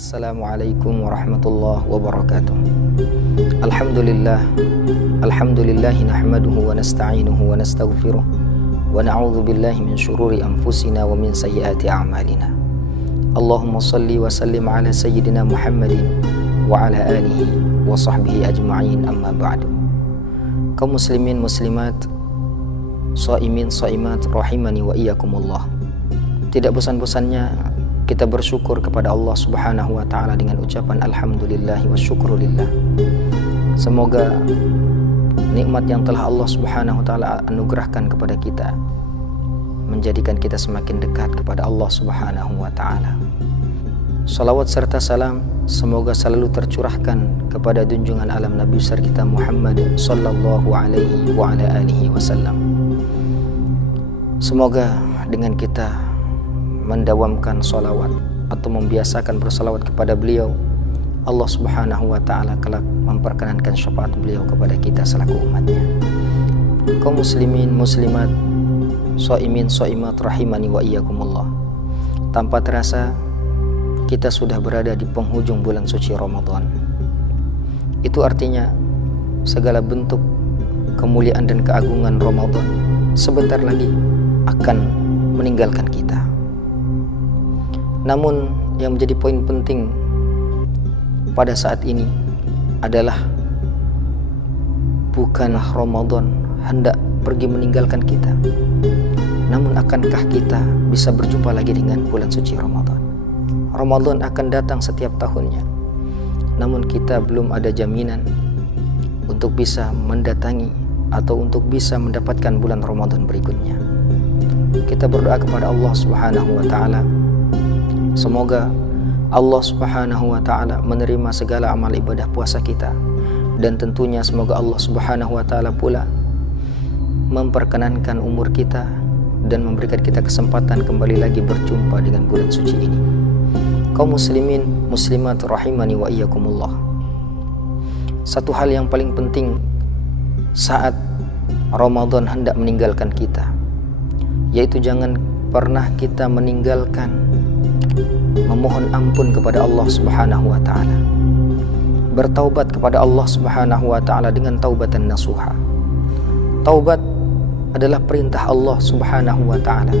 Assalamualaikum warahmatullahi wabarakatuh. Alhamdulillahi nahmaduhu wa nasta'inuhu wa nastaghfiruh wa na'udzu billahi min syururi anfusina wa min sayyiati a'malina. Allahumma shalli wa sallim ala sayyidina Muhammadin wa ala alihi wa sahbihi ajma'in, amma ba'du. Kaum muslimin muslimat, shaimin shaimat rahimani wa iyyakumullah. Tidak bosan-bosannya kita bersyukur kepada Allah Subhanahu wa taala dengan ucapan alhamdulillah wa syukrulillah. Semoga nikmat yang telah Allah Subhanahu wa taala anugerahkan kepada kita menjadikan kita semakin dekat kepada Allah Subhanahu wa taala. Salawat serta salam semoga selalu tercurahkan kepada junjungan alam Nabi besar kita Muhammad sallallahu alaihi wa ala alihi wasallam. Semoga dengan kita mendawamkan salawat atau membiasakan bersalawat kepada beliau, Allah Subhanahu wa taala kelak memperkenankan syafaat beliau kepada kita selaku umatnya. Kaum muslimin muslimat, shaimin shaimat rahimani wa iyyakumullah. Tanpa terasa kita sudah berada di penghujung bulan suci Ramadan. Itu artinya segala bentuk kemuliaan dan keagungan Ramadan sebentar lagi akan meninggalkan kita. Namun yang menjadi poin penting pada saat ini adalah bukanlah Ramadan hendak pergi meninggalkan kita, namun akankah kita bisa berjumpa lagi dengan bulan suci Ramadan. Ramadan akan datang setiap tahunnya, namun kita belum ada jaminan untuk bisa mendatangi atau untuk bisa mendapatkan bulan Ramadan berikutnya. Kita berdoa kepada Allah Subhanahu wa taala, semoga Allah Subhanahu wa taala menerima segala amal ibadah puasa kita, dan tentunya semoga Allah Subhanahu wa taala pula memperkenankan umur kita dan memberikan kita kesempatan kembali lagi berjumpa dengan bulan suci ini. Kaum muslimin muslimat rahimani wa iyyakumullah. Satu hal yang paling penting saat Ramadan hendak meninggalkan kita, yaitu jangan pernah kita meninggalkan memohon ampun kepada Allah Subhanahu wa taala. Bertaubat kepada Allah Subhanahu wa taala dengan taubatan nasuha. Taubat adalah perintah Allah Subhanahu wa taala.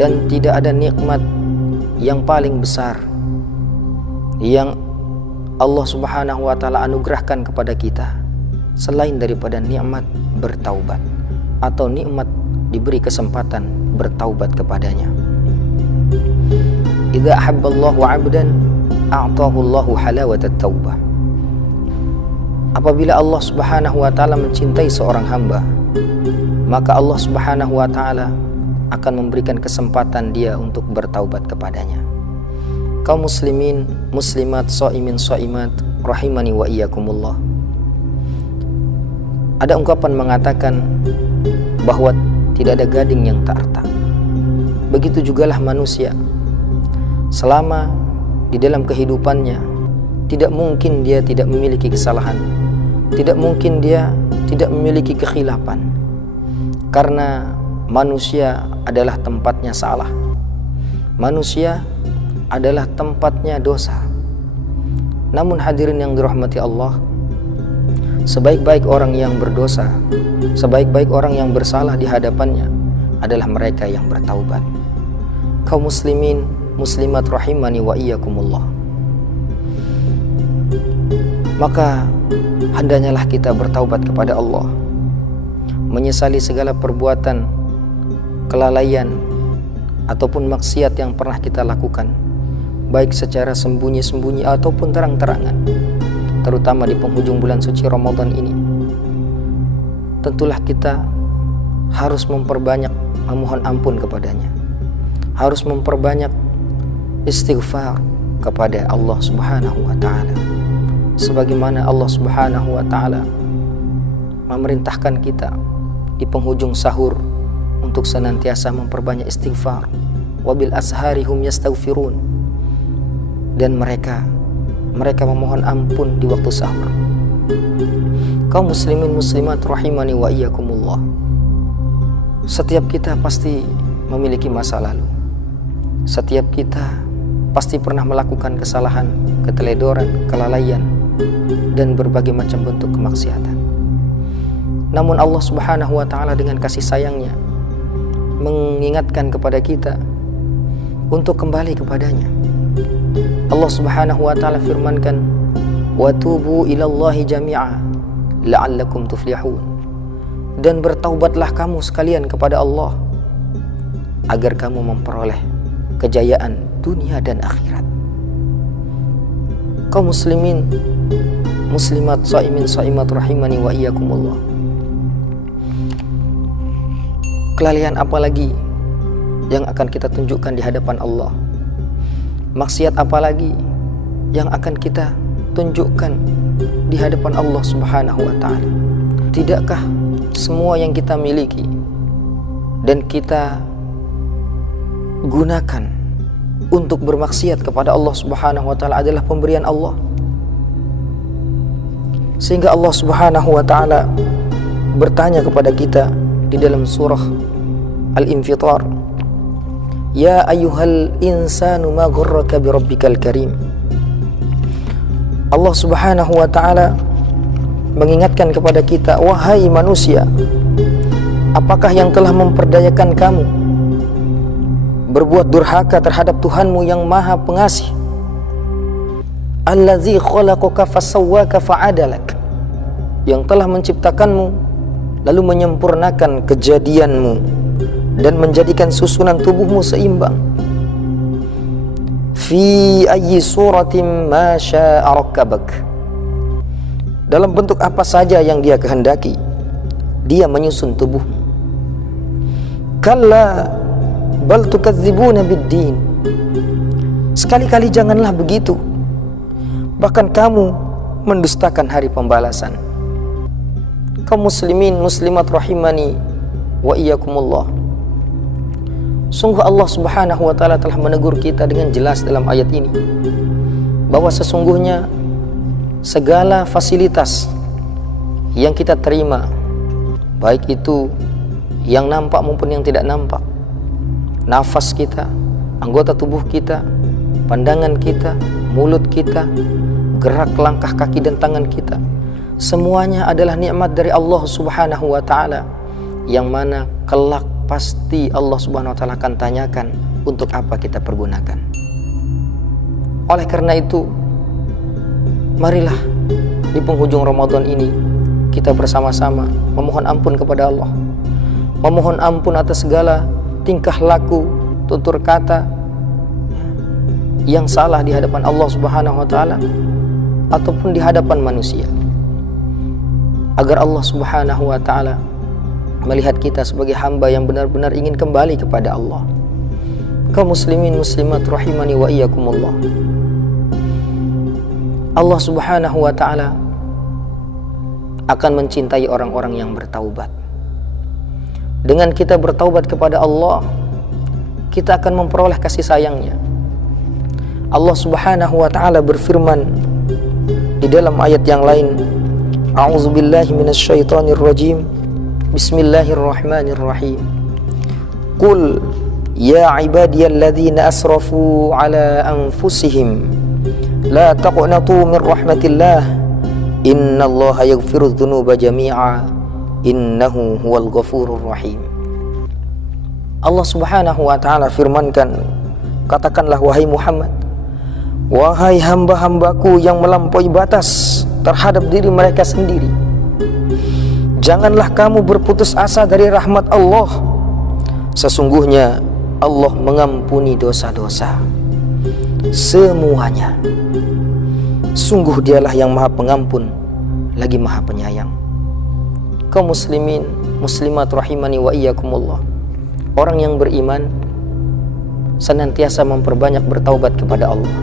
Dan tidak ada nikmat yang paling besar yang Allah Subhanahu wa taala anugerahkan kepada kita selain daripada nikmat bertaubat atau nikmat diberi kesempatan bertaubat kepadanya. Idza ahabballahu 'abdan a'tahu Allahu halawatat taubah. Apabila Allah Subhanahu wa taala mencintai seorang hamba, maka Allah Subhanahu wa taala akan memberikan kesempatan dia untuk bertaubat kepadanya. Kaum muslimin muslimat, shaimin shaimat rahimani wa iyyakumullah. Ada ungkapan mengatakan bahwa tidak ada gading yang tak retak. Begitu jugalah manusia. Selama di dalam kehidupannya, tidak mungkin dia tidak memiliki kesalahan, tidak mungkin dia tidak memiliki kekhilafan, karena manusia adalah tempatnya salah, manusia adalah tempatnya dosa. Namun hadirin yang dirahmati Allah, sebaik-baik orang yang berdosa, sebaik-baik orang yang bersalah di hadapannya adalah mereka yang bertaubat. Kaum muslimin muslimat rahimani wa iyyakumullah. Maka hendaknyalah kita bertaubat kepada Allah, menyesali segala perbuatan kelalaian ataupun maksiat yang pernah kita lakukan, baik secara sembunyi-sembunyi ataupun terang-terangan, terutama di penghujung bulan suci Ramadan ini. Tentulah kita harus memperbanyak memohon ampun kepadanya, harus memperbanyak istighfar kepada Allah Subhanahu wa taala, sebagaimana Allah Subhanahu wa taala memerintahkan kita di penghujung sahur untuk senantiasa memperbanyak istighfar. Wabil ashari hum yastaghfirun. Dan mereka memohon ampun di waktu sahur. Kaum muslimin muslimat rahimani wa iyyakumullah. Setiap kita pasti memiliki masa lalu. Setiap kita pasti pernah melakukan kesalahan, keteledoran, kelalaian, dan berbagai macam bentuk kemaksiatan. Namun Allah Subhanahu wa Ta'ala dengan kasih sayangnya mengingatkan kepada kita untuk kembali kepadanya. Allah Subhanahu wa Ta'ala firmankan, wa tubu ilallahi jami'a la'allakum tuflihun, dan bertaubatlah kamu sekalian kepada Allah agar kamu memperoleh kejayaan dunia dan akhirat. Kaum muslimin, muslimat, shaimin, shaimat rahimani wa iyyakumullah. Kelalaian apa lagi yang akan kita tunjukkan di hadapan Allah? Maksiat apa lagi yang akan kita tunjukkan di hadapan Allah Subhanahu wa Ta'ala? Tidakkah semua yang kita miliki dan kita gunakan untuk bermaksiat kepada Allah Subhanahu wa Ta'ala adalah pemberian Allah? Sehingga Allah Subhanahu wa Ta'ala bertanya kepada kita di dalam surah Al-Infitar, ya ayyuhal insanu ma ghurraka bi rabbikal karim. Allah Subhanahu wa Ta'ala mengingatkan kepada kita, wahai manusia, apakah yang telah memperdayakan kamu berbuat durhaka terhadap Tuhanmu yang Maha Pengasih? Allazi khalaqaka fasawwaka fa'adalak, yang telah menciptakanmu lalu menyempurnakan kejadianmu dan menjadikan susunan tubuhmu seimbang. Fi ayyi suratin ma syaa rakkabak, dalam bentuk apa saja yang Dia kehendaki Dia menyusun tubuhmu. Kalla bal tukadzibuna biddin, sekali-kali janganlah begitu, bahkan kamu mendustakan hari pembalasan. Kaum muslimin, muslimat rahimani wa iyyakumullah. Sungguh Allah Subhanahu wa Ta'ala telah menegur kita dengan jelas dalam ayat ini bahwa sesungguhnya segala fasilitas yang kita terima, baik itu yang nampak maupun yang tidak nampak, nafas kita, anggota tubuh kita, pandangan kita, mulut kita, gerak langkah kaki dan tangan kita, semuanya adalah nikmat dari Allah Subhanahu wa Ta'ala, yang mana kelak pasti Allah Subhanahu wa Ta'ala akan tanyakan untuk apa kita pergunakan. Oleh karena itu, marilah di penghujung Ramadan ini kita bersama-sama memohon ampun kepada Allah, memohon ampun atas segala tingkah laku, tutur kata yang salah di hadapan Allah Subhanahu wa Ta'ala ataupun di hadapan manusia, agar Allah Subhanahu wa Ta'ala melihat kita sebagai hamba yang benar-benar ingin kembali kepada Allah. Kaum muslimin muslimat rahimani wa iyyakumullah. Allah Subhanahu wa Ta'ala akan mencintai orang-orang yang bertaubat. Dengan kita bertaubat kepada Allah, kita akan memperoleh kasih sayangnya. Allah Subhanahu wa Ta'ala berfirman di dalam ayat yang lain, a'udzubillahi minasyaitonir rajim, bismillahirrahmanirrahim, qul ya ibadiyalladzina asrafu ala anfusihim la taqnatu min rahmatillah innallaha yaghfiru dzunuba jami'a innahu huwal ghafurur rahim. Allah Subhanahu wa Ta'ala firmankan, katakanlah wahai Muhammad, wahai hamba-hambaku yang melampaui batas terhadap diri mereka sendiri, janganlah kamu berputus asa dari rahmat Allah. Sesungguhnya Allah mengampuni dosa-dosa semuanya. Sungguh Dialah yang Maha Pengampun lagi Maha Penyayang. Kaum muslimin muslimat rahimani wa iyyakumullah. Orang yang beriman senantiasa memperbanyak bertaubat kepada Allah,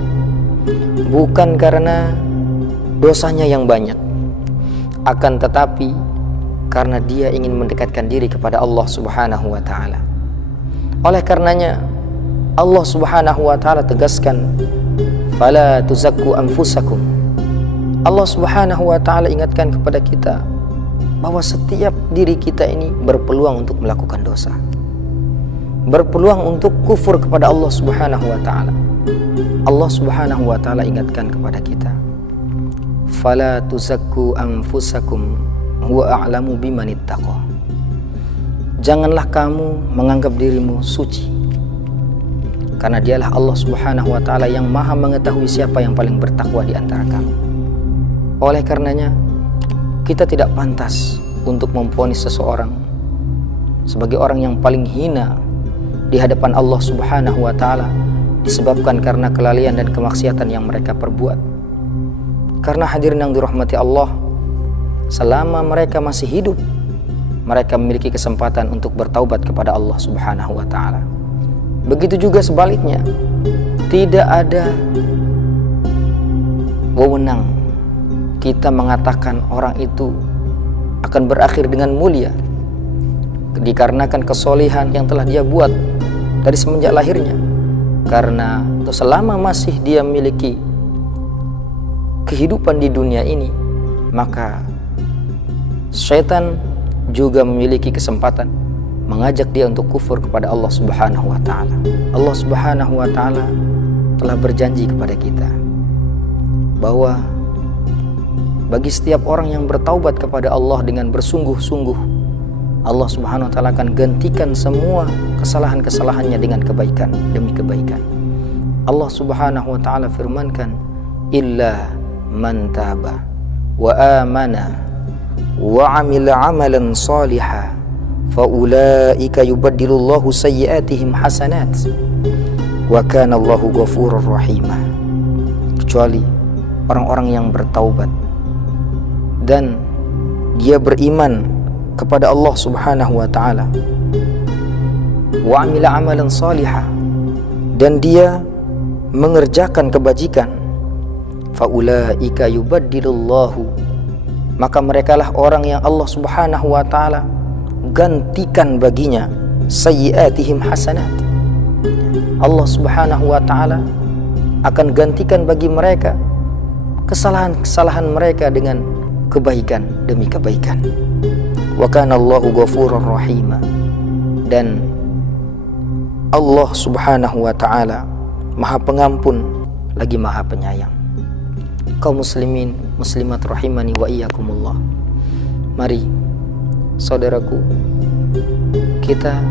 bukan karena dosanya yang banyak, akan tetapi karena dia ingin mendekatkan diri kepada Allah Subhanahu wa Ta'ala. Oleh karenanya Allah Subhanahu wa Ta'ala tegaskan, fala tuzakku anfusakum. Allah Subhanahu wa Ta'ala ingatkan kepada kita bahwa setiap diri kita ini berpeluang untuk melakukan dosa, berpeluang untuk kufur kepada Allah Subhanahu wa Ta'ala. Allah Subhanahu wa taala ingatkan kepada kita, fala tuzakku anfusakum huwa a'lamu bimanittaqa. Janganlah kamu menganggap dirimu suci, karena dialah Allah Subhanahu wa taala yang maha mengetahui siapa yang paling bertakwa di antara kamu. Oleh karenanya, kita tidak pantas untuk memvonis seseorang sebagai orang yang paling hina di hadapan Allah Subhanahu wa taala disebabkan karena kelalaian dan kemaksiatan yang mereka perbuat. Karena hadirin yang dirahmati Allah, selama mereka masih hidup, mereka memiliki kesempatan untuk bertaubat kepada Allah Subhanahu wa taala. Begitu juga sebaliknya, tidak ada wewenang kita mengatakan orang itu akan berakhir dengan mulia dikarenakan kesolihan yang telah dia buat dari semenjak lahirnya. Karena selama masih dia memiliki kehidupan di dunia ini, maka syaitan juga memiliki kesempatan mengajak dia untuk kufur kepada Allah Subhanahu wa taala. Allah Subhanahu wa taala telah berjanji kepada kita bahwa bagi setiap orang yang bertaubat kepada Allah dengan bersungguh-sungguh, Allah Subhanahu wa taala akan gantikan semua kesalahan-kesalahannya dengan kebaikan demi kebaikan. Allah Subhanahu wa taala firmankan, illa man taba wa amana wa amila amalan salihan fa ulaika yubaddilullahu sayyi'atihim hasanat wa kana Allahu ghafurur rahim. Kecuali orang-orang yang bertaubat dan dia beriman kepada Allah Subhanahu wa taala, wa amila amalan salihah, dan dia mengerjakan kebajikan, faulaika yubaddilullahu, maka merekalah orang yang Allah Subhanahu wa taala gantikan baginya sayyi'atihim hasanat. Allah Subhanahu wa taala akan gantikan bagi mereka kesalahan-kesalahan mereka dengan kebaikan demi kebaikan. Wa kana Allahu ghafurur rahim, dan Allah Subhanahu wa taala Maha Pengampun lagi Maha Penyayang. Kaum muslimin muslimat rahimani wa iyyakumullah. Mari saudaraku, kita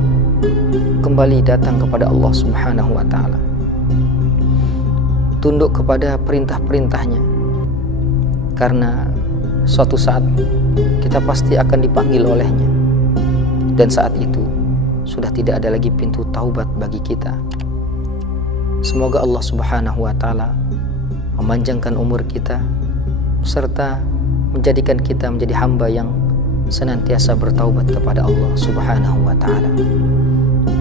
kembali datang kepada Allah Subhanahu wa taala, tunduk kepada perintah-perintahnya, karena suatu saat kita pasti akan dipanggil olehnya, dan saat itu sudah tidak ada lagi pintu taubat bagi kita. Semoga Allah Subhanahu wa taala memanjangkan umur kita serta menjadikan kita menjadi hamba yang senantiasa bertaubat kepada Allah Subhanahu wa taala.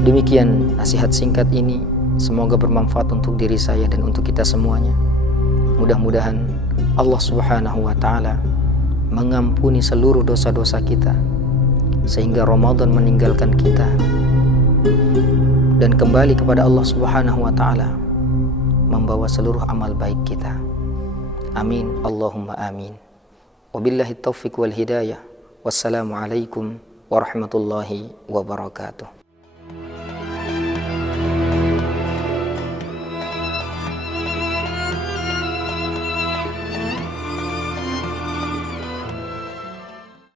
Demikian nasihat singkat ini, semoga bermanfaat untuk diri saya dan untuk kita semuanya. Mudah-mudahan Allah Subhanahu wa taala mengampuni seluruh dosa-dosa kita sehingga Ramadan meninggalkan kita dan kembali kepada Allah Subhanahu wa taala membawa seluruh amal baik kita. Amin Allahumma amin. Wabillahi taufiq wal hidayah. Wassalamualaikum warahmatullahi wabarakatuh.